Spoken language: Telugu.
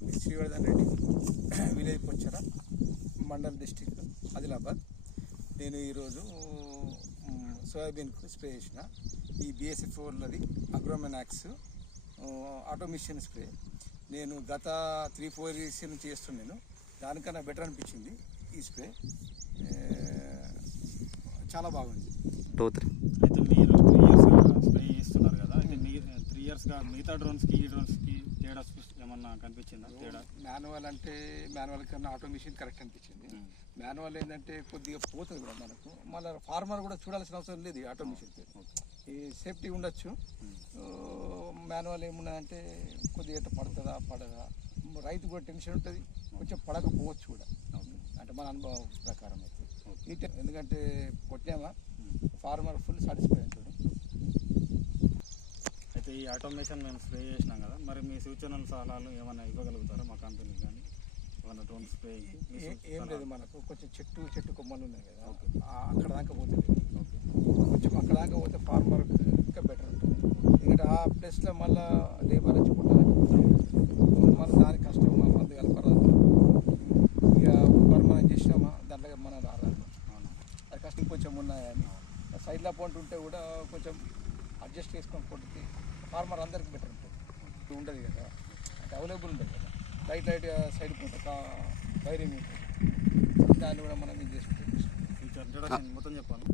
పేరు శ్రీవర్ధన్ రెడ్డి, విలేజ్ పొచ్చర, మండల్ డిస్టిక్ ఆదిలాబాద్. నేను ఈరోజు సోయాబీన్కు స్ప్రే చేసిన ఈ BSF వాళ్ళది అగ్రోమెనాక్స్ ఆటోమిషన్ స్ప్రే. నేను గత 3-4 ఇయర్స్ నుంచి చేస్తున్నాను. దానికన్నా బెటర్ అనిపించింది ఈ స్ప్రే, చాలా బాగుంది. అయితే మీరు 3 ఇయర్స్గా స్ప్రే చేస్తున్నారు కదా, అయితే మీ 3 ఇయర్స్గా మిగతా డ్రోన్స్కి ఈ డ్రోన్స్కి తేడా ఏమన్నా కనిపించిందా? తేడా మాన్యువల్ కన్నా ఆటోమిషన్ కరెక్ట్ అనిపించింది. మాన్యువల్ ఏంటంటే కొద్దిగా పోతుంది కూడా మనకు, మళ్ళీ ఫార్మర్ కూడా చూడాల్సిన అవసరం లేదు. ఆటోమిషన్ ఈ సేఫ్టీ ఉండొచ్చు. మాన్యువల్ ఏమున్నదంటే కొద్దిగా ఎట్లా పడుతుందా పడదా, రైతు కూడా టెన్షన్ ఉంటుంది, కొంచెం పడకపోవచ్చు కూడా. అంటే మన అనుభవం ప్రకారం అయితే ఎందుకంటే కొట్టినామా ఫార్మర్ ఫుల్ సాటిస్ఫై అవుతాడు. అయితే ఈ ఆటోమేషన్ మేము స్ప్రే చేసినాం కదా, మరి మీ సూచనలు సలహాలు ఏమైనా ఇవ్వగలుగుతారా మా కంపెనీకి? కానీ ఏమైనా డ్రోన్ స్ప్రే ఏం లేదు, మనకు కొంచెం చెట్టు కొమ్మలు ఉన్నాయి కదా, అక్కడ దాకా పోతుంది. కొంచెం అక్కడ దాకా పోతే ఫార్మర్ ఇంకా బెటర్ ఉంటుంది. ఎందుకంటే ఆ ప్లేస్లో మళ్ళీ లేబర్ వచ్చి కొట్టాలంటే మళ్ళీ దానికి కష్టం, మంది కలపరాదు. ఇక మనం చేసినామా దాంట్లో మనం రారాదు, అది కష్టం కొంచెం ఉన్నాయని సైడ్లో పాయింట్ ఉంటే కూడా కొంచెం అడ్జస్ట్ చేసుకొని కొట్టితే ఫార్మర్ అందరికీ బెటర్ ఉంటుంది. ఇప్పుడు ఉండదు కదా, అంటే అవైలబుల్ ఉంటుంది కదా, లైట్ సైడ్ పోతే ధైర్యం ఉంటుంది. దాన్ని కూడా మనం ఇది చేసుకుంటాం. ఫ్యూచర్ మొత్తం చెప్పాను.